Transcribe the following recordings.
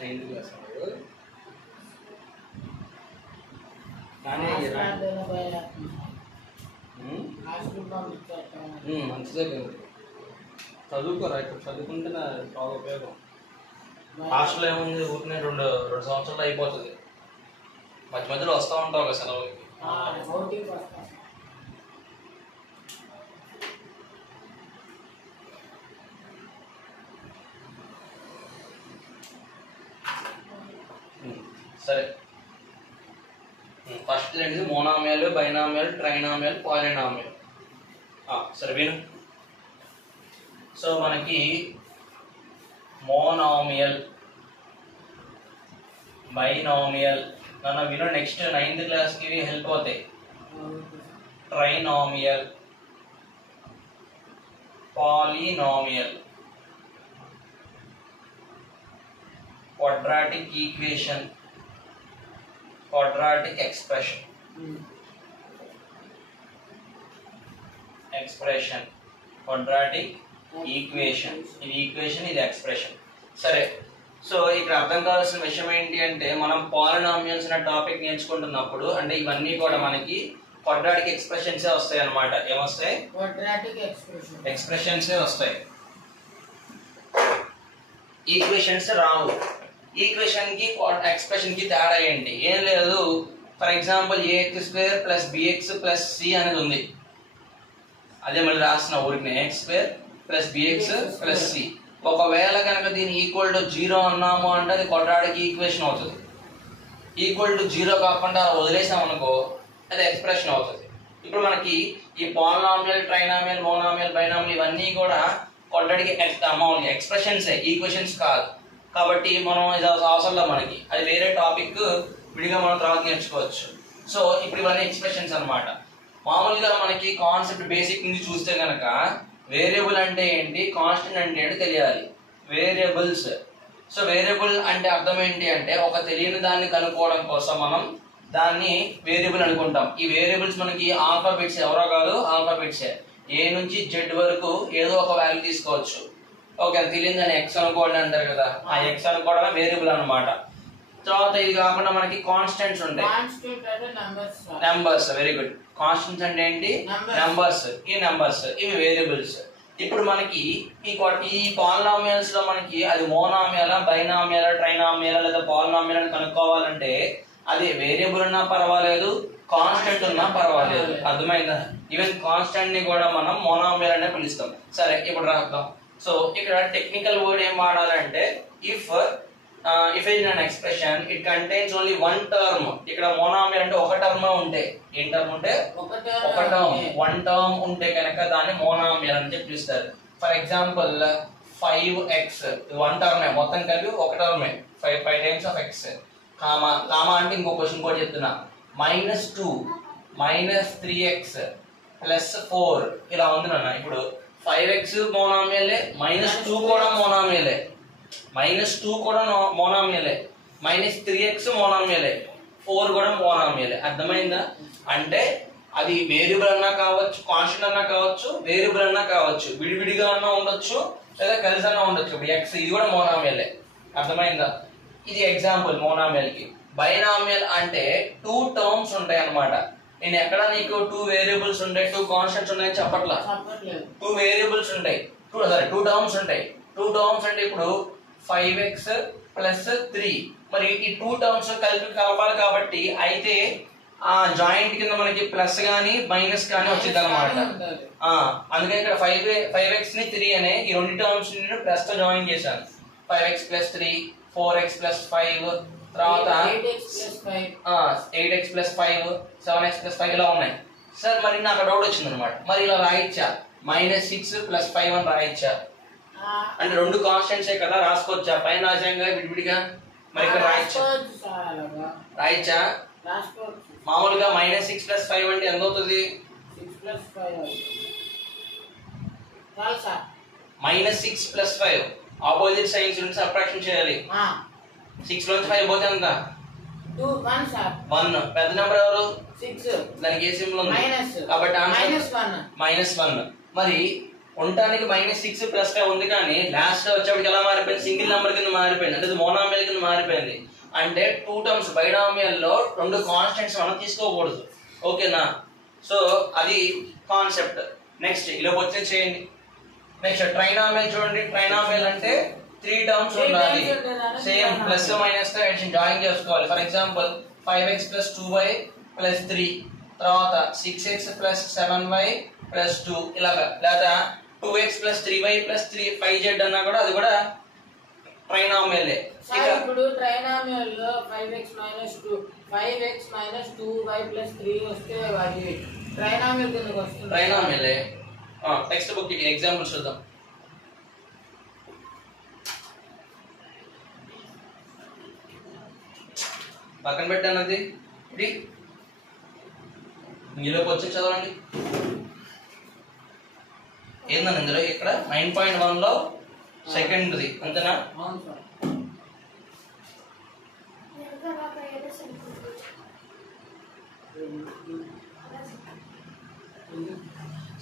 9th class కానీ మంచిదే కదా చదువుకోరా ఇప్పుడు చదువుకుంటే చాలా ఉపయోగం హాస్టల్ ఏముంది ఊరినే రెండు సంవత్సరాలు అయిపోతుంది మధ్య మధ్యలో వస్తూ ఉంటావు కదా సెలవులకి సరే ఫస్ట్ ఏంటి మోనామియల్ బైనామియల్ ట్రైనామియల్ పాలినామియల్ సరే విను సో మనకి మోనామియల్ బైనామియల్ నన్ను విను నెక్స్ట్ 9th క్లాస్కి ఇవి హెల్ప్ అవుతాయి trinomial polynomial quadratic equation quadratic expression quadratic equation ఇది ఈక్వేషన్ ఇది ఎక్స్ప్రెషన్ సరే సో ఇక్కడ అర్థం కావాల్సిన విషయం ఏంటి అంటే మనం పాలినామియల్స్ అనే టాపిక్ నేర్చుకుంటున్నప్పుడు అంటే ఇవన్నీ కూడా మనకి క్వాడ్రాటిక్ ఎక్స్ప్రెషన్సే వస్తాయి అన్నమాట ఏమొస్తాయి క్వాడ్రాటిక్ ఎక్స్ప్రెషన్సే వస్తాయి ఈక్వేషన్స్ రావు ఈక్వేషన్ కి ఎక్స్ప్రెషన్ కి తేడా ఏంటి ఏం లేదు for example ax² + bx + c అనేది ఉంది అదే మళ్ళీ రాసిన ఊరికి ax² + bx + c ఒకవేళ కనుక దీని ఈక్వల్ టు 0 అన్నాము అంటే అది క్వాడ్రాటిక్ ఈక్వేషన్ అవుతుంది ఈక్వల్ టు 0 కాకుండా వదిలేసాం అనుకో అది ఎక్స్ప్రెషన్ అవుతుంది ఇప్పుడు మనకి ఈ పాలినామియల్ ట్రైనామియల్ మోనామియల్ బైనామియల్ ఇవన్నీ కూడా క్వాడ్రాటిక్ ఎక్స్ప్రెషన్స్ ఈక్వేషన్స్ కాదు కాబట్టి మనం ఇది అవసరంలో మనకి అది వేరే టాపిక్ విడిగా మనం తర్వాత నేర్చుకోవచ్చు సో ఇప్పుడు ఇవన్నీ ఎక్స్ప్రెషన్స్ అన్నమాట మామూలుగా మనకి కాన్సెప్ట్ బేసిక్ నుంచి చూస్తే కనుక వేరియబుల్ అంటే ఏంటి కాన్స్టెంట్ అంటే ఏంటి తెలియాలి వేరియబుల్స్ సో వేరియబుల్ అంటే అర్థం ఏంటి అంటే ఒక తెలియని దాన్ని కనుక్కోవడం కోసం మనం దాన్ని వేరియబుల్ అనుకుంటాం ఈ వేరియబుల్స్ మనకి ఆల్ఫాబెట్స్ ఎవరో కాదు ఆల్ఫాబెట్సే ఏ నుంచి జెడ్ వరకు ఏదో ఒక వాల్యూ తీసుకోవచ్చు ఓకే తెలియదు అని ఎక్స్ అనుకోండి అంటారు కదా ఆ ఎక్స్ అనుకోవడమే వేరియబుల్ అన్నమాట తర్వాత ఇది కాకుండా మనకి కాన్స్టెంట్స్ ఉంటాయి నెంబర్స్ వెరీ గుడ్ కాన్స్టెంట్స్ అంటే ఏంటి నెంబర్స్ ఈ నెంబర్స్ ఇవి వేరియబుల్స్ ఇప్పుడు మనకి ఈ పాలినామియల్స్ లో మనకి అది మోనామియల్ బైనామియల్ ట్రైనామియల్ లేదా పాలినామియల్ అని కనుక్కోవాలంటే అది వేరియబుల్ ఉన్నా పర్వాలేదు కాన్స్టెంట్ ఉన్నా పర్వాలేదు అర్థమైందా ఈవెన్ కాన్స్టెంట్ ని కూడా మనం మోనామియల్ అనే పిలుస్తాం సరే ఇప్పుడు రాద్దాం సో ఇక్కడ టెక్నికల్ వర్డ్ ఏం వాడాలంటే if in an expression it contains only one term ఇక్కడ మోనామియల్ అంటే ఒక టర్మ్ ఉంటే ఏం టర్మ్ ఉంటే ఒక టర్మ్ వన్ టర్మ్ ఉంటే కనుక దాన్ని మోనామియల్ అని చెప్పి పిలుస్తారు ఫర్ ఎగ్జాంపుల్ 5x వన్ టర్మే మొత్తం కలిపి ఒక టర్మే 5 times of x కామా అంటే ఇంకో క్వశ్చన్ కూడా చెప్తున్నా -2 -3x +4 ఇలా ఉంది నాన్న ఇప్పుడు 5x మోనామియలే -2 కూడా మోనామియలే -2 కూడా మోనామియలే -3x మోనామియలే 4 కూడా మోనామియలే అర్థమైందా అంటే అది వేరియబుల్ అన్నా కావచ్చు కాన్స్టెంట్ అన్నా కావచ్చు వేరియబుల్ అన్నా కావచ్చు విడివిడిగా అన్నా ఉండొచ్చు లేదా కలిసి అన్నా ఉండొచ్చు ఇప్పుడు x ఇది కూడా మోనామియలే అర్థమైందా ఇది ఎగ్జాంపుల్ మోనామియల్ కి బైనామియల్ అంటే 2 టర్మ్స్ ఉంటాయి అన్నమాట నేను ఎక్కడ నీకు 2 వేరియబుల్స్ ఉంటాయి 2 కాన్స్టెంట్స్ ఉన్నాయి చెప్పట్లా 2 వేరియబుల్స్ ఉంటాయి 2 టర్మ్స్ ఉంటాయి 2 టర్మ్స్ అంటే ఇప్పుడు 5x + 3 మరి ఈ 2 టర్మ్స్ కలిపి కలపాలి కాబట్టి అయితే ఆ జాయింట్ కింద మనకి ప్లస్ గానీ మైనస్ గానీ వచ్చింది అనమాట అందుకని ఇక్కడ 5x ని 3 అనే ఈ రెండు టర్మ్స్ ని ప్లస్ తో జాయిన్ చేశాను 5x + 3 4x + 5 తర్వాత 8x + 5 7x + 5 ఇలా ఉన్నాయి సార్ మరి నాకు డౌట్ వచ్చింది అనమాట మరి ఇలా రాయొచ్చా -6 + 5 అని రాయొచ్చా అంటే రెండు కాన్స్టెంట్సే కదా రాసుకోవచ్చా పైన రాజ్యాంగా విడివిడిగా మరి ఇక్కడ రాయొచ్చా మామూలుగా -6 + 5 అంటే ఎంత అవుతుంది 6 + 5 -6 + 5 ఆపోజిట్ సైన్స్ నుంచి సబ్ట్రాక్షన్ చేయాలి 6 నుంచి 5 పోతే ఎంత 2 1 సార్ 1 పెద్ద నెంబర్ ఎవరు 6 దానికి ఏ సింబల్ ఉంది మైనస్ కాబట్టి ఆన్సర్ -1 -1 మరి ఉండటానికి -6 +5 ఉంది కానీ లాస్ట్ వచ్చేప్పటికి ఎలా మారిపోయింది, సింగిల్ నెంబర్ కింద మారిపోయింది, అంటే మోనామియల్ కింద మారిపోయింది. అంటే 2 టర్మ్స్ బైనామియల్ లో 2 కాన్స్టెంట్స్ మనం తీసుకోకూడదు. ఓకేనా? సో అది కాన్సెప్ట్. నెక్స్ట్ ఇలా వచ్చే చేయండి. నెక్స్ట్ ట్రైనామియల్ చూడండి. ట్రైనామియల్ అంటే 3 టర్మ్స్ ఉండాలి, సేమ్ ప్లస్ మైనస్ తో అడిషన్ జాయిన్ చేసుకోవాలి. ఫర్ ఎగ్జాంపుల్ 5x + 2y + 3, తర్వాత 6x + 7y + 2 ఇలాగా, లేదా 2x + 3y + 5z అన్నా కూడా అది కూడా ట్రైనామియల్. ఇప్పుడు ట్రైనామియల్ లో 5x - 2y + 3 వస్తే అది ట్రైనామియల్ కిందకి వస్తుంది. ట్రైనామియల్ టెక్స్ట్ బుక్ ఎగ్జాంపుల్ చూద్దాం. పక్కన పెట్టాను అది ఇది ఇందులోకి వచ్చి చదవండి. ఏందని ఇందులో ఇక్కడ 9.1 లో సెకండ్ది అంతేనా?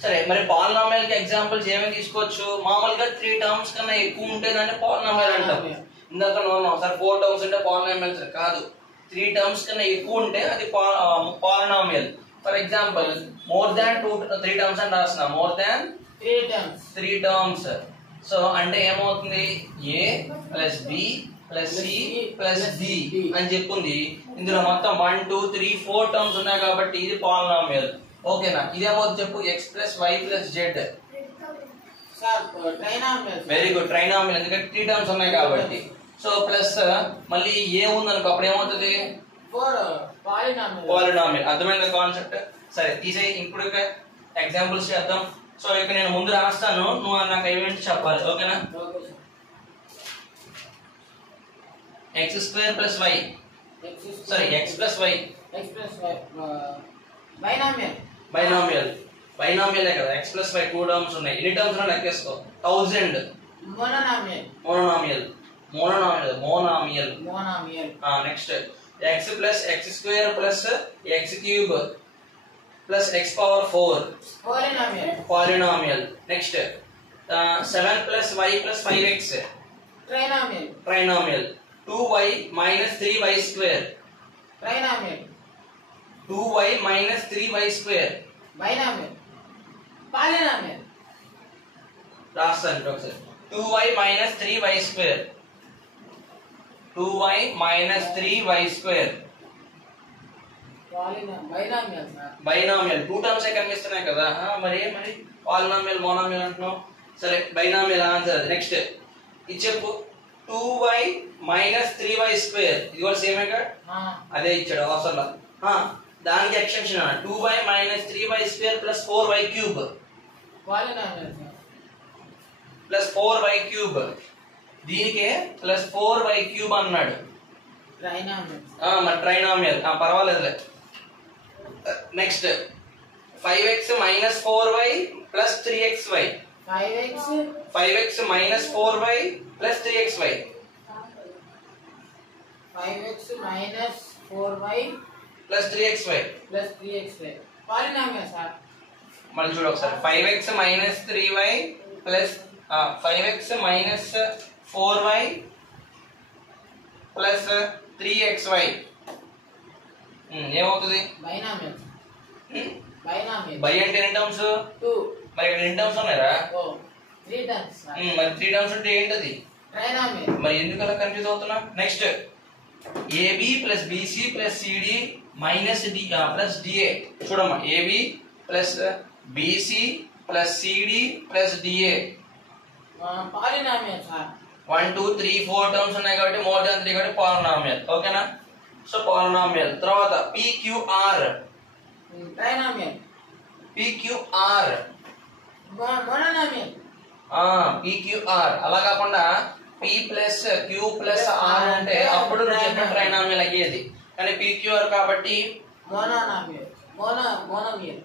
సరే, మరి పాలినామియల్ కి ఎగ్జాంపుల్స్ ఏమేమి తీసుకోవచ్చు? మామూలుగా 3 టర్మ్స్ కన్నా ఎక్కువ ఉంటే దాన్ని పాలినామియల్ అంటాం. ఇందాక సార్ 4 టర్మ్స్ అంటే పాలినామియల్ కాదు, 3 టర్మ్స్ కన్నా ఎక్కువ ఉంటే అది polynomial. For example more than 3 terms అని రాసిన, మోర్ దాన్ 3 టర్మ్స్. సో అంటే ఏమవుతుంది, a + b + c + d అని చెప్పింది. ఇందులో మొత్తం 1 2 3 4 టర్మ్స్ ఉన్నాయి కాబట్టి ఇది పాలినామియల్. ఓకేనా? ఇదేమవుతుంది చెప్పు, x + y + z. Very good, trinomial, ఎందుకంటే 3 టర్మ్స్ ఉన్నాయి కాబట్టి. సో ప్లస్ మళ్ళీ ఏ ఉందనుకో అప్పుడు ఏమవుతుంది, పాలినామియల్. అర్థమైంది కాన్సెప్ట్? సరే తీసేయి. ఇప్పుడు ఎగ్జాంపుల్స్ చేద్దాం. సో ఇక్కడ నేను ముందు రాస్తాను, నువ్వు నాకు ఏమేంటి చెప్పాలి. ఓకేనా? x² + y, sorry x + y binomial. బైనామియలే కదా, x + y 2 టర్మ్స్ ఉన్నాయి. ఎన్ని టర్మ్స్ ఉన్నాయి లెక్కేసుకో. 1000 monomial. Next x + x² + x³ + x⁴ polynomial. Next 7 + y + 5x trinomial. 2y - 3y² trinomial. 2y - 3y² binomial. Polynomial రాస్తాను ఒకసారి. 2y - 3y², 2y - 3y². Binomial 2 terms కనిపిస్తున్నాయి కదా, మరి పాలినామియల్ మోనామియల్ అంటున్నావు. సరే, బైనామియల్ ఆన్సర్. నెక్స్ట్ ఇది చెప్పు, 2y - 3y². ఇది కూడా సేమే కదా, అదే ఇచ్చాడు అవసరంలా. దానికి extension 2y - 3y² + 4y³ + 4y³. దీనికే + 4y³ అన్నాడు. మరి ట్రైనామియల్ పర్వాలేదులే. Next 5x - 4y + 3xy. 5x - 4y + 3xy. 5x - 4y + 3xy. Polynomial sir. మళ్ళీ చూడు ఒకసారి. 5x - 3y + 5x - 4y + 3xy ఏమవుతుంది? బైనామియల్. బై అంటే ఎన్ని టర్మ్స్? 2. మరి ఇక్కడ ఎన్ని టర్మ్స్ ఉన్నాయరా? 3 టర్మ్స్. మరి 3 టర్మ్స్ అంటే ఏంటది? ట్రైనామియల్. మరి ఎందుకు అలా కన్ఫ్యూజ్ అవుతున్నా? Next AB + BC + CD - D + DA. చూడమ్మా, AB + BC + CD + DA polynomial sir. 1 2 3 4 terms ఉన్నాయి కాబట్టి మోర్ దాన్ 3 కాబట్టి పాలినామియల్. ఓకేనా? So polynomial. తర్వాత PQR. ట్రైనామియల్. PQR మోనోనామియల్. PQR అలా కాకుండా P + Q + R అంటే అప్పుడు చెప్పిన ట్రైనామియల్ అయ్యేది. కానీ PQR కాబట్టి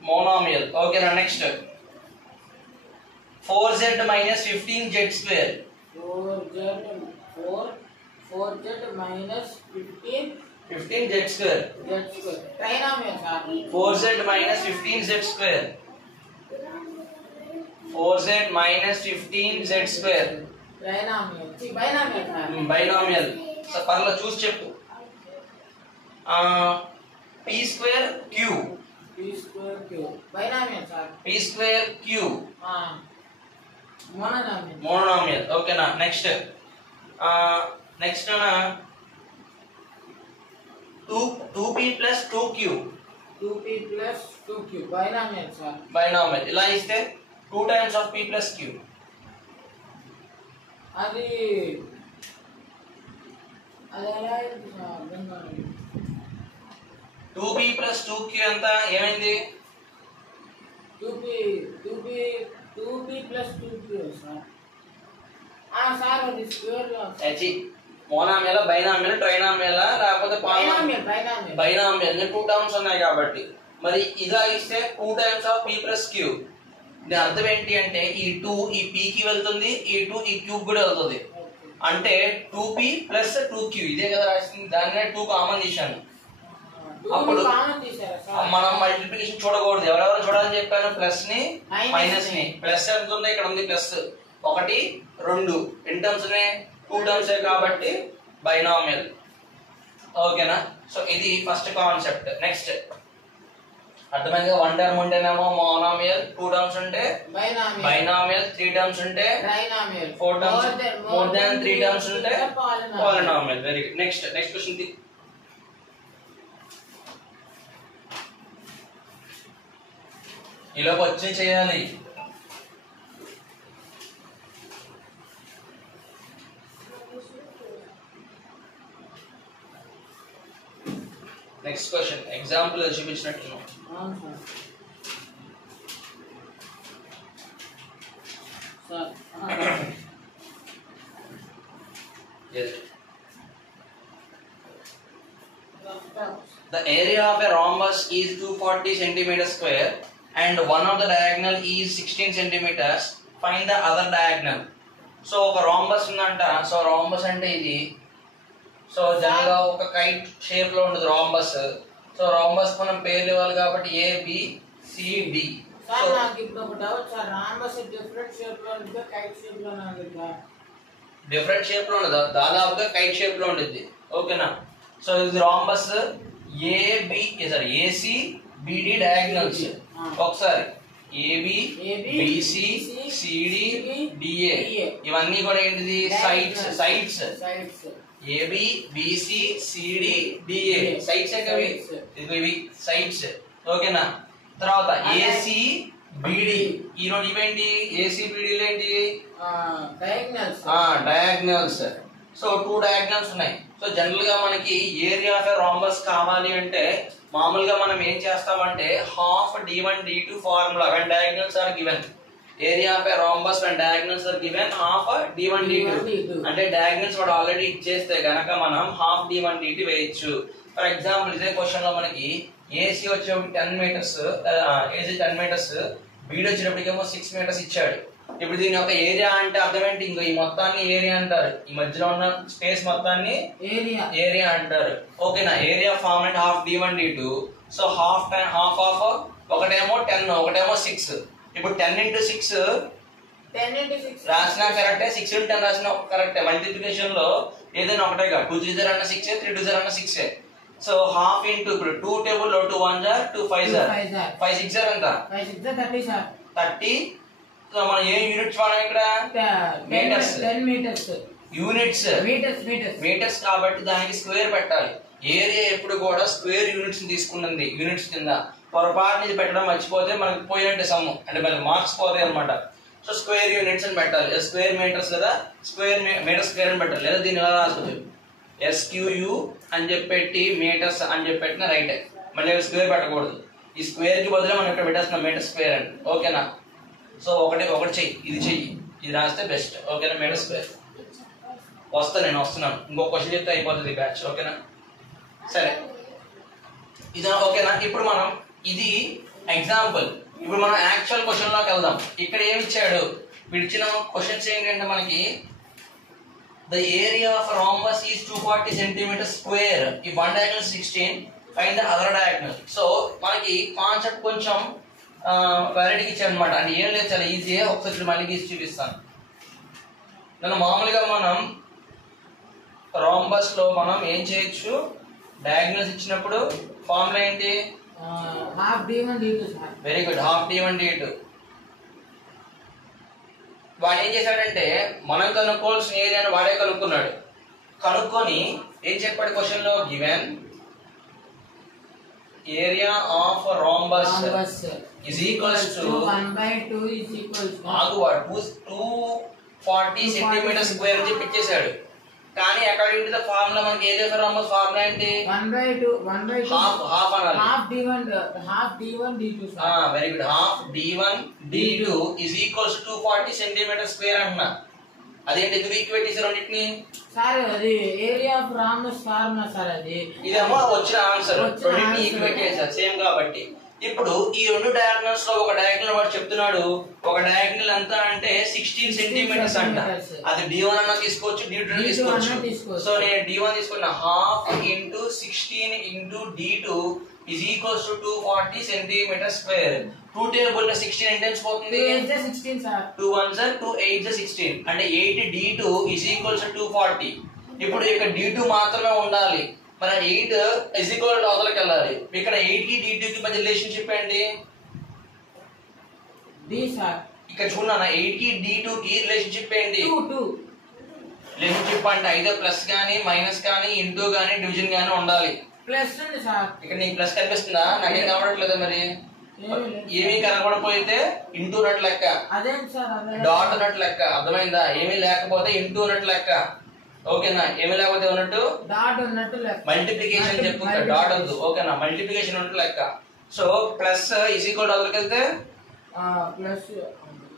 మోనోమియల్. ఓకేనా? Next 4z - 15z². 15z². Trinomial sir. 4z - 15z². 4z 4z minus 15z square. Binomial. So పర్లో చూసి చెప్పు. p square q. Binomial sir. p square q. Monomial. ఓకేనా. Next next 2p plus 2q. 2p plus 2q binomial sir. Binomial. ఇలా ఇస్తే 2 times of p plus q. అది ఎలా అయింది sir? 2p plus 2q ఎంత ఏమైంది? 2p plus 2q sir. Sir అది square లో మోనామియల్, బైనామియల్, ట్రైనామియల్ లేకపోతే బైనామియల్ 2 టర్మ్స్ ఉన్నాయి కాబట్టి మరి ఇలా ఇస్తే 2 times of p plus q. దీని అర్థం ఏంటి అంటే ఈ 2 ఈ p కి వెళ్తుంది, ఈ 2 ఈ q కూడా వెళ్తుంది. అంటే 2p plus 2q ఇదే కదా రాసింది. దాన్నే 2 కామన్ తీశాను. అప్పుడు మనం మల్టిప్లికేషన్ చూడకూడదు. ఎవరెవరు చూడాలని చెప్పాను? ప్లస్ ని మైనస్ ని. ప్లస్ ఎంత ఉంది? ఇక్కడ ఉంది ప్లస్ 1 2 ఎన్ని టర్మ్స్ ఉన్నాయి? 2 టర్మ్స్ కాబట్టి బైనామియల్. ఓకేనా. సో ఇది ఫస్ట్ కాన్సెప్ట్. నెక్స్ట్ అర్థమైందిగా. 1 టర్మ్ ఉంటేనేమో మోనోమియల్, 2 టర్మ్స్ ఉంటే బైనామియల్, 3 టర్మ్స్ ఉంటే 4 టర్మ్స్ మోర్ దాన్ 3 టర్మ్స్ ఉంటే polynomial. Very good. Next question. ఇలా వచ్చి చేయాలి. నెక్స్ట్ క్వశ్చన్ ఎగ్జాంపుల్ చూపించినట్టు. The area of a rhombus is 240 centimeters square and one of the diagonal is 16 centimeters. Find the other diagonal. So ఒక rhombus ఉందంట. So rhombus అంటే ఇది. So జనరల్గా ఒక కైట్ షేప్ లో ఉంటుంది రాంబస్. సో రాంబస్ మనం పేర్లు ఇవ్వాలి కాబట్టి A B C D. Sir నాకు ఇప్పుడు ఒక doubt sir. Rhombus different shape లో ఉంటుందా కైట్ షేప్ లో ఉంటుందా? డిఫరెంట్ షేప్ లో ఉండదు, దాదాపుగా కైట్ షేప్ లో ఉంటుంది. ఓకేనా. సో ఇది rhombus AB sorry AC BD diagonals. ఒకసారి ఏబి బిసి సిడి డిఏ ఇవన్నీ కూడా ఏంటిది? Sides. AB BC CD DA sides కవి ఇవి సైడ్స్. ఓకేనా. తర్వాత ఏసి బిడి ఈ రెండు ఇవేంటి? ఏసి బిడిలు ఏంటి? డయాగ్నల్స్. సో 2 డయాగ్నల్స్ ఉన్నాయి. సో జనరల్ గా మనకి ఏరియా ఆఫ్ రాంబస్ కావాలి అంటే మామూలుగా మనం ఏం చేస్తామంటే half d1 d2 formula when diagonals are given. Area of rhombus when diagonals are given half d1 d2 అంటే డయాగ్నల్స్ కూడా ఆల్రెడీ ఇచ్చేస్తే గనక మనం హాఫ్ d1 d2 వేయొచ్చు. ఫర్ ఎగ్జాంపుల్ ఇదే క్వశ్చన్ లో మనకి ఏసీ వచ్చేటప్పుడు 10 మీటర్స్, ఏసీ 10 మీటర్స్, బీడ్ వచ్చేటప్పటికేమో 6 మీటర్స్ ఇచ్చాడు. ఇప్పుడు దీని యొక్క ఏరియా అంటే అర్థం ఏంటి? ఇంకో ఈ మొత్తాన్ని ఏరియా అంటారు. ఈ మధ్యలో ఉన్న స్పేస్ మొత్తాన్ని ఏరియా అంటారు. ఓకేనా. ఏరియా ఫార్మ్ అంటే half d1 d2. So half of ఒకటేమో 10 ఒకటేమో 6. ఇప్పుడు 10 into 6 రాసినా కరెక్టే, 6 into 10 రాసినా కరెక్టే. మల్టిప్లికేషన్ లో ఏదైనా ఒకటేగా. 2 3 0 అన్న 6, 3 2 0 అన్న 6. సో హాఫ్ ఇంటూ ఇప్పుడు 2 టేబుల్ లో 2 1 జార్ 2 5 జార్ 5 6 జార్ ఎంత? 30. సో మనం ఏ యూనిట్స్ వాడాం ఇక్కడ? మీటర్స్. 10 మీటర్స్ యూనిట్స్ మీటర్స్ కాబట్టి దానికి స్క్వేర్ పెట్టాలి. ఏరియా ఎప్పుడు కూడా స్క్వేర్ యూనిట్స్ తీసుకుంటుంది యూనిట్స్ కింద. పొరపాటుని ఇది పెట్టడం మర్చిపోతే మనకి పోయినట్టు సమ్ అంటే మళ్ళీ మార్క్స్ పోతాయి అనమాట. సో స్క్వేర్ యూనిట్స్ అని పెట్టాలి. స్క్వేర్ మీటర్స్ లేదా స్క్వేర్ మీటర్ స్క్వేర్ అని పెట్టాలి. లేదా దీన్ని ఎలా రాసుకోవచ్చు? SQU అని చెప్పి మీటర్స్ అని చెప్పి పెట్టిన రైట్. మళ్ళీ స్క్వేర్ పెట్టకూడదు. ఈ స్క్వేర్ కి బదులు మనం ఇక్కడ పెట్టేస్తున్నాం మీటర్ స్క్వేర్ అని. ఓకేనా. సో ఒకటి చెయ్యి, ఇది చెయ్యి, ఇది రాస్తే బెస్ట్. ఓకేనా. మీటర్ స్క్వేర్ నేను వస్తున్నాను. ఇంకో క్వశ్చన్ చెప్తే అయిపోతుంది బ్యాచ్. ఓకేనా. సరే ఇది ఓకేనా. ఇప్పుడు మనం ఇది ఎగ్జాంపుల్. ఇప్పుడు మనం యాక్చువల్ క్వశ్చన్ లోకి వెళ్దాం. ఇక్కడ ఏమి ఇచ్చాడు? ఇచ్చిన క్వశ్చన్స్ ఏంటంటే మనకి the area of rhombus is 240 centimetre square. ఈ one diagonal 16, find the other diagonal. So మనకి కాన్సెప్ట్ కొంచెం వెరైటీకి ఇచ్చాను అనమాట. అంటే ఏం లేదు, చాలా ఈజీ. ఒకసారి మళ్ళీ గీసి చూపిస్తాను. నన్ను మామూలుగా మనం రాంబస్ లో మనం ఏం చేయొచ్చు, డయాగ్నల్స్ ఇచ్చినప్పుడు ఫార్ములా ఏంటి? Half d1 d2 sir. Very good, half d1 d2. వాడు ఏం చేశాడంటే మనం కనుక్కోవాల్సిన ఏరియాను వాడే కనుక్కున్నాడు. కనుక్కొని ఏం చెప్పాడు క్వశ్చన్ లో, given area of rhombus is equals to 1/2 is equals to ఆగువాడు 240 సెంటీమీటర్ స్క్వేర్ అని చెప్పి ఇచ్చేసాడు. కానీ అకార్డింగ్ టు ద ఫార్ములా మనకి ఏరియా ఆఫ్ రాంబస్ ఫార్ములా ఏంటి? 1/2 హాఫ్ అనాలి. Half d1 d2 sir. Very good, half d1 d2 is equals to 240 centimetre square అంటున్నా. అదేంటి ఎందుకు ఈక్వేట్ చేశారు రెండింటిని? సార్ అది area of rhombus formula sir. అది ఇదేమో వచ్చిన ఆన్సర్, రెండింటిని ఈక్వేట్ చేశారు సేమ్ కాబట్టి. ఇప్పుడు ఈ రెండు డయాగ్నల్స్ లో ఒక డయాగ్నల్ వాడు చెప్తున్నాడు, ఒక డయాగ్నల్ ఎంత అంటే 16 సెంటీమీటర్స్ అంట. అది d1 అన్న తీసుకోవచ్చు, d2 అన్న తీసుకోవచ్చు. సో నేను d1 తీసుకున్న half into 16 into d2 is equals to 240 centimetre square. 2 table లో 16 ఎన్ని టైమ్స్ పోతుంది? 16 సార్. 2 1s 2 8s 16 అంటే 8 d2 is equals to 240. ఇప్పుడు ఇక్కడ d2 మాత్రమే ఉండాలి, మన 8 is equal to అవతలకి వెళ్ళాలి. ఇక్కడ 8 కి d2 కి మధ్య రిలేషన్షిప్ ఏంటి? d sir. ఇక్కడ చూడన్నా 8 కి d2 కి రిలేషన్షిప్ ఏంటి? 2 రిలేషన్షిప్ అంటే ఐదో ప్లస్ గానీ మైనస్ గానీ ఇంటూ గానీ డివిజన్ గానీ ఉండాలి. ప్లస్ ఉంది సార్. ఇక్కడ నీకు ప్లస్ కనిపిస్తుందా? నాకేం కనబడట్లేదా? మరి ఏమీ కనబడకపోతే ఇంటూ అన్నట్టు లెక్క, డాట్ అన్నట్టు లెక్క. అర్థమైందా? ఏమీ లేకపోతే ఇంటూ అన్నట్టు లెక్క. ఓకేనా? ఏమీ లేకపోతే ఉన్నట్టు డాట్ ఉన్నట్టు లెక్క. మల్టిప్లికేషన్ చెప్పు, డాట్ వద్దు. ఓకేనా? మల్టిప్లికేషన్ ఉన్నట్టు లెక్క. So plus is equal to అవతలకి వెళ్తే plus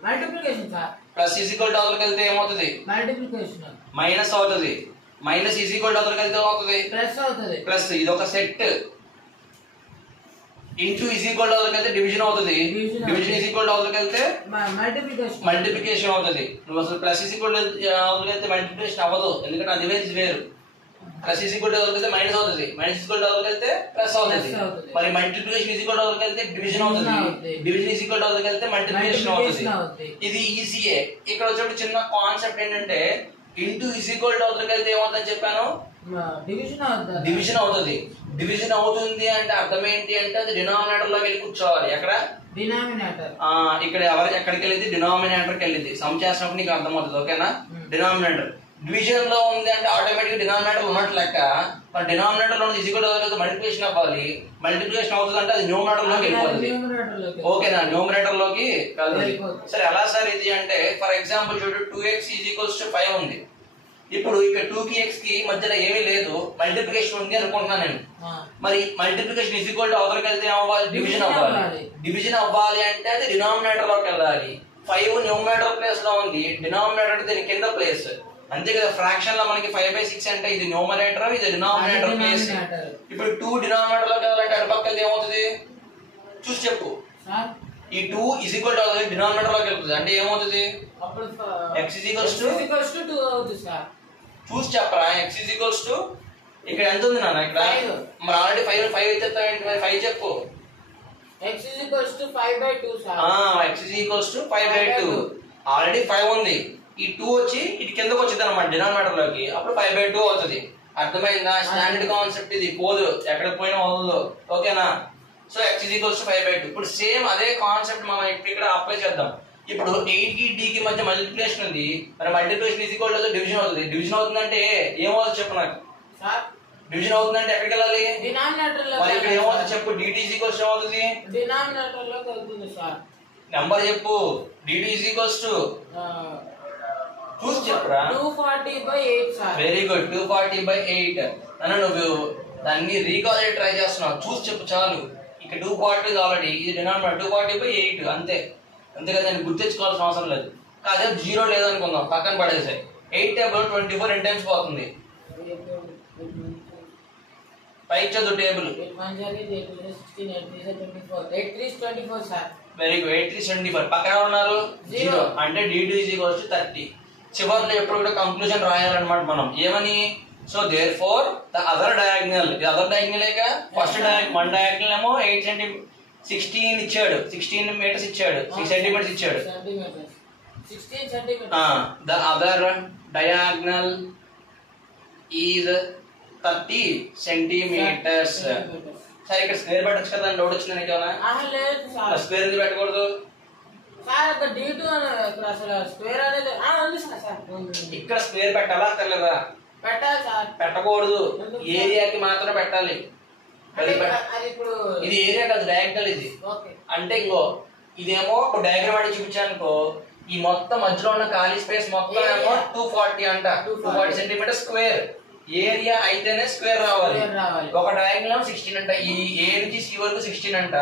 multiplication sir. Plus is equal to అవతలకి వెళ్తే ఏమవుతుంది? మల్టిప్లికేషన్. మైనస్ అవుతుంది. మైనస్ ఈజ్ ఈక్వల్ టు అవతలకి వెళ్తే ఏమవుతుంది? ప్లస్ అవుతుంది. ప్లస్ ఇది ఒక set. Into is equal to అవతలకి వెళ్తే డివిజన్ అవుతుంది. డివిజన్ ఈజ్ ఈక్వల్ టు అవతలకి వెళ్తే మల్టిప్లికేషన్ అవుతుంది. నువ్వు అసలు ప్లస్ ఈజ్ ఈక్వల్ అవతలకి వెళ్తే మల్టిప్లికేషన్ అవ్వదు, ఎందుకంటే అది వేరు. ప్లస్ ఈజ్ ఈక్వల్ టు అవతలకి వెళ్తే మైనస్ అవుతుంది, మైనస్ ఈజ్ ఈక్వల్ టు అవతలకి వెళ్తే ప్లస్ అవుతుంది. మరి మల్టిప్లికేషన్ ఈజ్ ఈక్వల్ టు అవతలకి వెళ్తే డివిజన్ అవుతుంది, డివిజన్ ఈజ్ ఈక్వల్ టు అవతలకి వెళ్తే మల్టిప్లికేషన్ అవుతుంది. ఇది ఈజీయే. ఇక్కడ వచ్చే చిన్న కాన్సెప్ట్ ఏంటంటే ఇంటూ ఈజ్ ఈక్వల్ టు అవతలకి వెళ్తే ఏమవుతుందని చెప్పాను? డివిజన్ అవుతుంది. డివిజన్ అవుతుంది అంటే అర్థం ఏంటి అంటే అది డినామినేటర్ లోకి వెళ్ళి కూర్చోవాలి. ఎక్కడ? డినామినేటర్. ఇక్కడ ఎక్కడికి వెళ్ళింది? డినామినేటర్ కి వెళ్ళింది. సమ్ చేసినప్పుడు నీకు అర్థమవుతుంది. ఓకేనా? డినామినేటర్. డివిజన్ లో ఉంది అంటే ఆటోమేటిక్ డినామినేటర్ ఉన్నట్టు లెక్క. మరి డినామినేటర్ లో ఈజ్ ఈక్వల్ టు మల్టిప్లికేషన్ అవ్వాలి. మల్టిప్లికేషన్ అవుతుంది అంటే అది న్యూమరేటర్ లోకి వెళ్ళిపోతుంది. ఓకేనా? న్యూమరేటర్ లోకి వెళ్ళాలి. సరే, ఎలా సార్ ఇది అంటే ఫర్ ఎగ్జాంపుల్ చూడు, 2x ఈజ్ ఈక్వల్స్ టు 5 ఉంది. ఇప్పుడు ఇక్కడ 2 కి x కి మధ్యలో ఏమీ లేదు, మల్టిప్లికేషన్ ఉంది అనుకుంటున్నాను నేను. మరి మల్టిప్లికేషన్ ఈజ్ ఈక్వల్ టు అవతలకి వెళ్తే ఏమవ్వాలి? డివిజన్ అవ్వాలి. డివిజన్ అవ్వాలి అంటే అది డినామినేటర్ లోకి వెళ్ళాలి. 5 న్యూమరేటర్ ప్లేస్ లో ఉంది, డినామినేటర్ దీని కింద ప్లేస్. అంతే కదా? ఫ్రాక్షన్ లో మనకి 5/6 అంటే ఇది న్యూమరేటర్, ఇది డినామినేటర్ ప్లేస్. ఇప్పుడు 2 డినామినేటర్ లోకి వెళ్ళాలంటే అటు పక్క వెళ్తే ఏమవుతుంది? చూసి చెప్పు. ఈ 2 ఈజ్ ఈక్వల్ టు డినామినేటర్ లోకి వెళ్తుంది అంటే ఏమవుతుంది? x ఈజ్ ఈక్వల్స్ టు 2 అవుతుంది సార్. చూసి చెప్పరా? x ఈజ్ ఈక్వల్స్ టు ఇక్కడ ఎంత ఉంది నాన్న? ఇక్కడ మరి ఆల్రెడీ 5 అయితే 5 చెప్పు. x is equals to 5/2 sir. x is equals to 5/2. Already 5 ఉంది, ఈ 2 వచ్చి ఇటు కిందకి వచ్చింది అనమాట డినామినేటర్ లోకి, అప్పుడు 5/2 అవుతుంది. అర్థమైందా? స్టాండర్డ్ కాన్సెప్ట్ ఇది, పోదు, ఎక్కడికి పోయినా వదలదు. ఓకేనా? So x is equals to 5/2. ఇప్పుడు సేమ్ అదే కాన్సెప్ట్ మనం ఇక్కడ అప్లై చేద్దాం. ఇప్పుడు 8 కి d కి మధ్య మల్టిప్లికేషన్ ఉంది, మరి multiplication is equal to division అవుతుంది. డివిజన్ అవుతుందంటే ఏమవుతుంది చెప్పు నాకు? డివిజన్ అవుతుందంటే ఎక్కడికి వెళ్ళాలి? డినామినేటర్ లో. మరి ఇక్కడ ఏమవుతుంది చెప్పు? dt ఈజ్ ఈక్వల్స్ టు ఏమవుతుంది? డినామినేటర్ లోకి వెళ్తుంది సార్. నంబర్ చెప్పు. dt ఈజ్ ఈక్వల్స్ టు చూసి చెప్పరా? 240/8 సార్. Very good, 240/8. అన్న నువ్వు దాన్ని రీకాల్ ట్రై చేస్తున్నావు, చూసి చెప్పు చాలు. ఇక్కడ 240 ఆల్రెడీ, ఇది డినామినేటర్ 240/8 అంతే. అంతేగా? దాన్ని గుర్తించుకోవాల్సిన అవసరం లేదు. అదే 0 లేదనుకుందాం, పక్కన పడేసాయి. 8 టేబుల్ 24 ఎన్ని టైమ్స్ పోతుంది? పైకి చదువు టేబుల్. Very good, 8 3 24. పక్కన ఉన్నారు 0 అంటే d2 ఈజ్ ఈక్వల్స్ టు 30. చివరిలో ఎప్పుడు కూడా కంక్లూజన్ రాయాలన్నమాట మనం. ఏమని? So therefore the other diagonal, ఇది అదర్ డయాగ్నలేగా. ఫస్ట్ 1 డయాగ్నల్ ఏమో 8 16 ఇచ్చాడు, 16 మీటర్స్ ఇచ్చాడు, 6 సెంటీమీటర్స్ ఇచ్చాడు. 16 centimetres. The other diagonal is 30 centimetres. సరే ఇక్కడ స్క్వేర్ పెట్టచ్చు కదా అని డౌట్ వచ్చింది నీకు? లేదు సార్, స్క్వేర్ ఎందుకు పెట్టకూడదు సార్? ఇక్కడ D2 ఇక్కడ అసలు స్క్వేర్ అనేది ఉంది సార్. ఇక్కడ స్క్వేర్ పెట్టాలా తెల్లదా? పెట్టాలి సార్. పెట్టకూడదు, ఏరియాకి మాత్రమే పెట్టాలి. ఇది ఏరియా కాదు, డయాగ్నల్ ఇది. అంటే ఇంకో ఇదేమో ఒక డయాగ్రామ్ అని చూపించానుకో, ఈ మొత్తం మధ్యలో ఉన్న ఖాళీ స్పేస్ మొత్తం ఏమో 240 అంట, 240 సెంటీమీటర్ స్క్వేర్. ఏరియా అయితేనే స్క్వేర్ రావాలి. ఒక డయాగ్నల్ 16 అంట, ఈ ఏ నుంచి సి వరకు 16 అంట.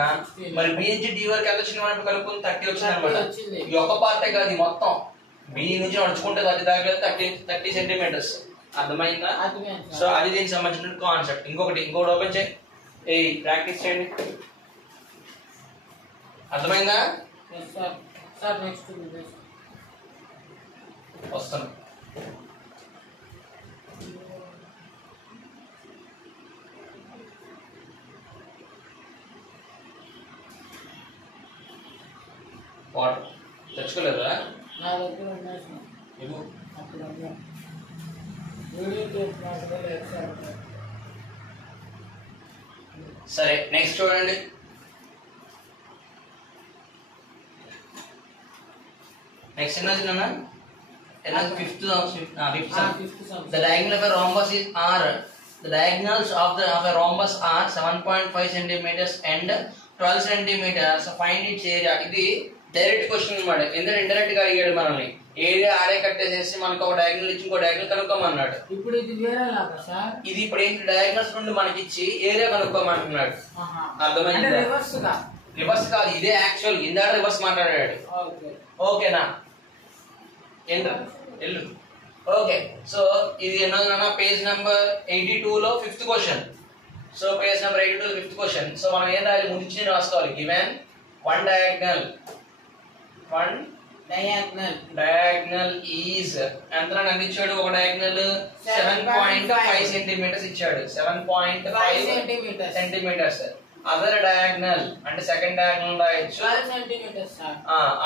మరి బి నుంచి డి వరకు ఎంత వచ్చింది మనకు కలుపుకుని 30 వచ్చింది అనమాట. ఈ ఒక పార్టే కాదు, మొత్తం బి నుంచి నడుచుకుంటే 30 దాకా 30 సెంటీమీటర్స్. అర్థమైందా? సో అది దీనికి సంబంధించిన కాన్సెప్ట్. ఇంకోటి ఓపెన్ చేయి, ప్రాక్టీస్ చేయండి. అర్థమైందా? వస్తాను. వాటర్ తెచ్చుకోలేదా? సరే నెక్స్ట్ చూడండి. నెక్స్ట్ ఎన్నది fifth sum. The diagonal of a rhombus is R. The diagonals of a rhombus are 7.5 centimeters and 12 centimeters. Find its area. ఇది డైరెక్ట్ క్వశ్చన్ అన్నమాట. ఎందుకంటే ఇండైరెక్ట్ గా అడిగాడు మనల్ని. ఏరియా ఆరే కట్టేసేసి మనకు ఒక డయాగ్నల్ ఇచ్చి ఇంకో డయాగ్నల్ కనుక్కోమన్నాడు. ఇప్పుడు ఇది వేరే లాగా సార్. ఇది ఇప్పుడు ఏంటి, డయాగ్నల్స్ నుండి మనకి ఇచ్చి ఏరియా కనుక్కోమంటున్నాడు. అర్థమైందా? రివర్స్ కాదు, ఇదే యాక్చువల్. ఇందాక రివర్స్ మాట్లాడాడు. ఓకేనా? ఎల్లు. ఓకే, సో ఇది ఎన్నో పేజ్ నెంబర్ 82 లో 5th question. So page number 82 5th question. So మనం ఏం రాయాలి, ముందు ఇచ్చి రాసుకోవాలి. గివెన్ one diagonal is ఎంత అందించాడు? ఒక డయాగ్నల్ 7.5 సెంటీమీటర్స్ ఇచ్చాడు. 7.5 సెంటీమీటర్స్. అదర్ డయాగ్నల్ అంటే సెకండ్ డయాగ్నల్ రాయొచ్చు 12 centimetres sir.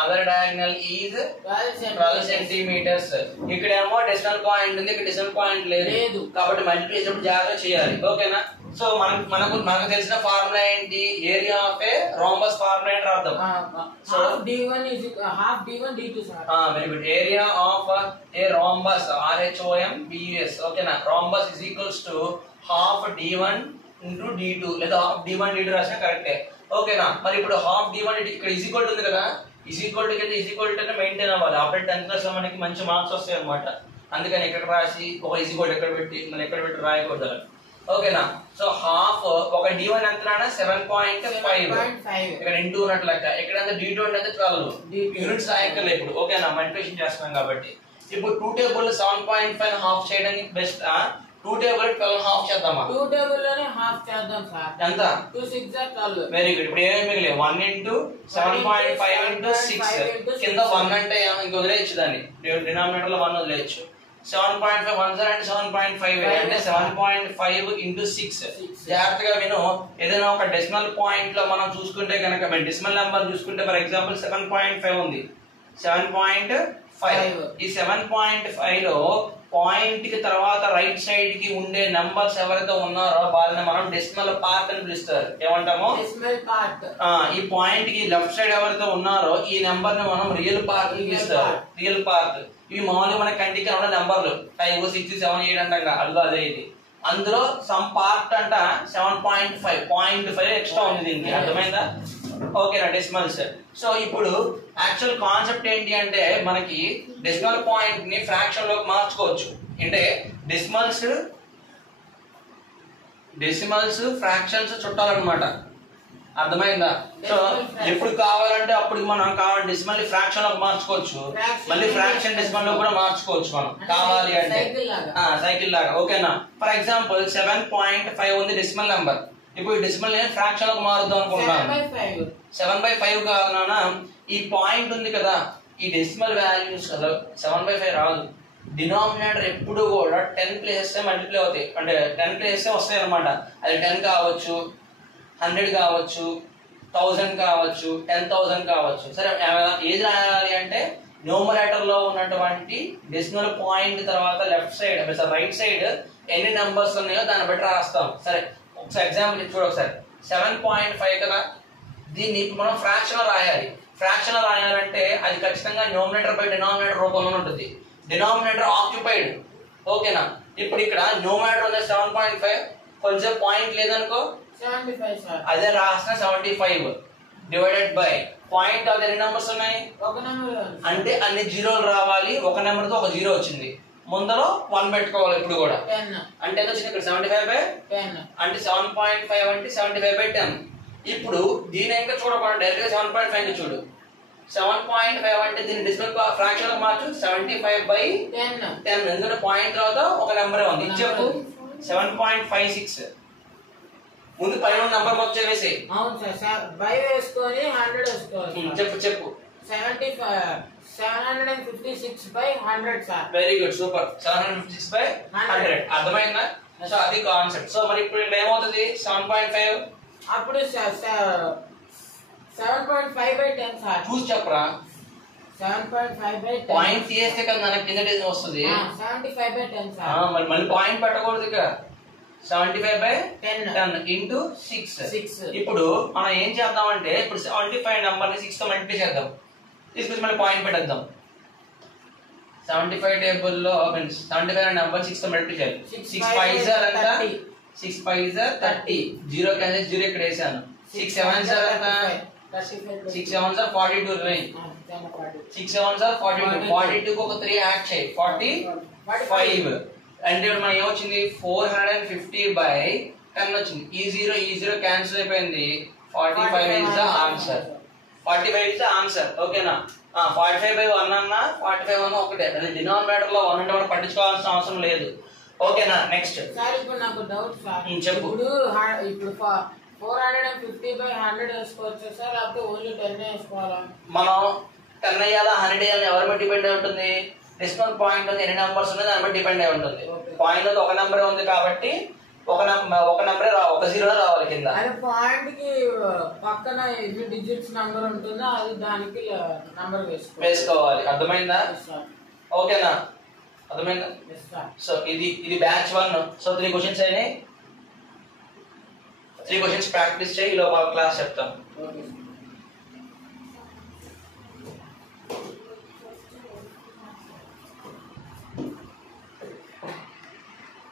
Other diagonal is 12 centimetres. ఇక్కడేమో డెసిమల్ పాయింట్ ఉంది, ఇక్కడ డెసిమల్ పాయింట్ లేదు కాబట్టి మల్టిప్లై చేసినప్పుడు జాగ్రత్తగా చేయాలి. ఓకేనా? సో మనకు తెలిసిన ఫార్ములా ఏంటి, area of A rhombus formula ఏంటి రాద్దాం. So d1 half d1 d2 sir. Very good. Area of A rhombus RHOMBUS. ఓకేనా? Rhombus is equals to half d1 into d2 లేదా హాఫ్ d1 d2 రాసినా కరెక్టే. ఓకేనా? మరి ఇప్పుడు హాఫ్ d1 ఇక్కడ ఈజ్ ఈక్వల్ ఉంది కదా, is equal to is equal to maintain అవ్వాలి. అప్పుడే 10th క్లాస్ లో మనకి మంచి మార్క్స్ వస్తాయి అన్నమాట. అందుకని ఎక్కడ రాసి ఒక ఈజ్ ఈక్వల్ ఎక్కడ పెట్టి మళ్ళీ ఎక్కడ పెట్టి రాయకూడదు. ఓకేనా? సో హాఫ్ ఒక d1 ఎంత 7.5 ఇక్కడ ఇంటూ ఉన్నట్లు లెక్క. ఇక్కడ d2 అంటే 12 యూనిట్స్ రాయక్కర్లే ఇప్పుడు. ఓకేనా? మల్టిప్లికేషన్ చేస్తున్నాం కాబట్టి. ఇప్పుడు 2 టేబుల్ 7.5 హాఫ్ చేయడానికి బెస్ట్. 2 టేబుల్ 12 హాఫ్ చేద్దామా? 2 టేబుల్ లోనే హాఫ్ చేద్దాం సార్. ఎంత? 2 6 12. Very good. ఇప్పుడు ఏమేమి మిగిలే? 1 into 7.5 into 6. కింద 1 అంటే ఇంక వదిలేయచ్చు, దాన్ని డినామినేటర్ లో 1 వదిలేయచ్చు. 7.5 1 అంటే 7.5 అంటే 7.5 into 6. జాగ్రత్తగా విను. ఏదైనా ఒక డెసిమల్ పాయింట్ లో మనం చూసుకుంటే కనుక డెసిమల్ నెంబర్ చూసుకుంటే ఫర్ ఎగ్జాంపుల్ 7.5 ఉంది. 7.5 ఈ 7.5 లో పాయింట్ కి తర్వాత రైట్ సైడ్ కి ఉండే నంబర్స్ ఎవరైతే ఉన్నారో వాళ్ళని మనం డెసిమల్ పార్ట్ అని పిలుస్తారు. ఏమంటాము? Decimal part. ఈ పాయింట్ కి లెఫ్ట్ సైడ్ ఎవరైతే ఉన్నారో ఈ నెంబర్ ని మనం రియల్ పార్ట్ అని పిలుస్తారు. Real part. ఇవి మామూలుగా మన కంటికి ఉన్న నెంబర్లు 5 6 7 8 అంటాం. అల్లు అదే ఇది. అందులో సమ్ పార్ట్ అంట 7.5 0.5 ఎక్స్ట్రా ఉంది దీనికి. అర్థమైందా? ఓకేనా? డెసిమల్స్. సో ఇప్పుడు యాక్చువల్ కాన్సెప్ట్ ఏంటి అంటే మనకి డెసిమల్ పాయింట్ ని ఫ్రాక్షన్ లోకి మార్చుకోవచ్చు. అంటే డెసిమల్స్ ఫ్రాక్షన్స్ చుట్టాలన్నమాట. అర్థమైందా? సో ఎప్పుడు కావాలంటే అప్పుడు మనం కావాలి డెసిమల్ ఫ్రాక్షన్ లోకి మార్చుకోవచ్చు, మళ్ళీ ఫ్రాక్షన్ డెసిమల్ లో కూడా మార్చుకోవచ్చు మనం కావాలి అంటే. సైకిల్ లాగా. ఓకేనా? ఫర్ ఎగ్జాంపుల్ 7.5 ఉంది డెసిమల్ నెంబర్. ఇప్పుడు డెసిమల్ నేను ఫ్రాక్షన్ లోకి మారుద్దాం అనుకుంటున్నాను. 7/5 కాదు నాన్న, ఈ పాయింట్ ఉంది కదా, ఈ డెసిమల్ వాల్యూస్ కదా 7/5 రాదు. డినామినేటర్ ఎప్పుడు కూడా 10 ప్లేసెస్ మల్టిప్లై అవుతాయి. అంటే 10 ప్లేసెస్ వస్తాయి అనమాట. అది 10 కావచ్చు, 100 కావచ్చు, 1000 కావచ్చు, 10,000 కావచ్చు. సరే ఏది రాయాలి అంటే న్యూమరేటర్ లో ఉన్నటువంటి డెసిమల్ పాయింట్ తర్వాత లెఫ్ట్ సైడ్ రైట్ సైడ్ ఎన్ని నెంబర్స్ ఉన్నాయో దాన్ని బట్టి రాస్తాం. సరే ఒకసారి ఎగ్జాంపుల్ చూడ ఒకసారి 7.5 కదా, దీన్ని ఇప్పుడు మనం ఫ్రాక్షన్ లో రాయాలి. ఫ్రాక్షన్ లో రాయాలంటే అది ఖచ్చితంగా న్యూమరేటర్ బై డినామినేటర్ రూపంలో ఉంటుంది. Denominator occupied. ఓకేనా? ఇప్పుడు ఇక్కడ న్యూమరేటర్ ఉంది 7.5, కొంచెం పాయింట్ లేదనుకో 75 సార్. అదే రాసిన 75 డివైడెడ్ బై పాయింట్ అది ఎన్ని నెంబర్స్ ఉన్నాయి? ఒక నెంబర్ అంటే అన్ని జీరోలు రావాలి. ఒక నెంబర్ తో ఒక జీరో వచ్చింది, ముందర 1 పెట్టుకోవాలి. ఇప్పుడు కూడా 10 అంటే ఎంత వచ్చింది ఇక్కడ 75/10 అంటే 7.5 అంటే 75/10. ఇప్పుడు దీని ఇంకా చూడకుండా డైరెక్ట్ గా 7.5 చూడు. 7.5 అంటే దీని డెసిమల్ ఫ్రాక్షన్ లో మార్చు 75/10. ఎందుకంటే పాయింట్ తర్వాత ఒక నెంబర్ ఉంది. చెప్పు 7.56. ముందు పైన నెంబర్ మొత్తం వేసి అవును సార్. బై వేసుకొని 100 వేసుకోవాలి. చెప్పు 756/100 సార్. Very good, super. 756/100 అర్థమైందా? సో అది కాన్సెప్ట్. సో మరి ఇప్పుడు ఏమవుతుంది 7.5? అప్పుడు 7.5/10 సార్. చూసి చెప్పరా. 7.5/10 పాయింట్ తీస్తే కదా మనకి కింద డెసిమల్ వస్తుంది. 75/10 సార్. మరి మళ్ళీ పాయింట్ పెట్టకూడదు ఇక్కడ. 75/10 ఇంటూ 6. ఇప్పుడు మనం ఏం చేద్దామంటే ఇప్పుడు 75 నెంబర్ ని 6 తో మల్టిప్లై చేద్దాం. తీసుకొచ్చి మళ్ళీ పాయింట్ పెట్టేద్దాం. 75 టేబుల్ లో 75 నెంబర్ 6 తో మల్టిప్లై చేయాలి. 6 5s ఎంత? 6 5s 30. 0 క్యాన్సిల్ 0 ఇక్కడ వేసాను. 6 7s ఎంత? 6 7s 42 రిమైన్. 6 7s 42. 42 కు ఒక 3 యాడ్ చేయి 45. అంటే మనం ఏమొచ్చింది 450/10 వచ్చింది. ఈ జీరో క్యాన్సిల్ అయిపోయింది. 45 is the answer. 45 is the answer. ఓకేనా? 45/1 అన్నా 45 అన్నా ఒకటే. అది డినామినేటర్ లో 1 అంటే మనం పట్టించుకోవాల్సిన అవసరం లేదు. ఓకేనా? నెక్స్ట్ సార్ ఇప్పుడు నాకు డౌట్ సార్. చెప్పు. ఇప్పుడు 450/100 వేసుకోవచ్చు సార్, లేకపోతే ఓన్లీ 10 వేసుకోవాలా? మనం 10 వేయాలా 100 వేయాలని ఎవరి మీద డిపెండ్ అయి ఉంటుంది? డెసిమల్ పాయింట్ ఎన్ని నెంబర్స్ ఉన్నాయి దాని బట్టి డిపెండ్ అయి ఉంటుంది. పాయింట్ ఒక నెంబర్ ఉంది కాబట్టి ఒక నెంబరే ఒక జీరో రావాలి కింద. అదే పాయింట్ కి పక్కన ఎన్ని డిజిట్స్ నంబర్ ఉంటుందో అది దానికి నంబర్ వేసుకోవాలి. అర్థమైందా? ఓకేనా? అర్థమైందా? సో ఇది బ్యాచ్ 1. సో 3 క్వశ్చన్స్ అయినాయి. 3 క్వశ్చన్స్ ప్రాక్టీస్ చేయి. లోపల క్లాస్ చెప్తాం.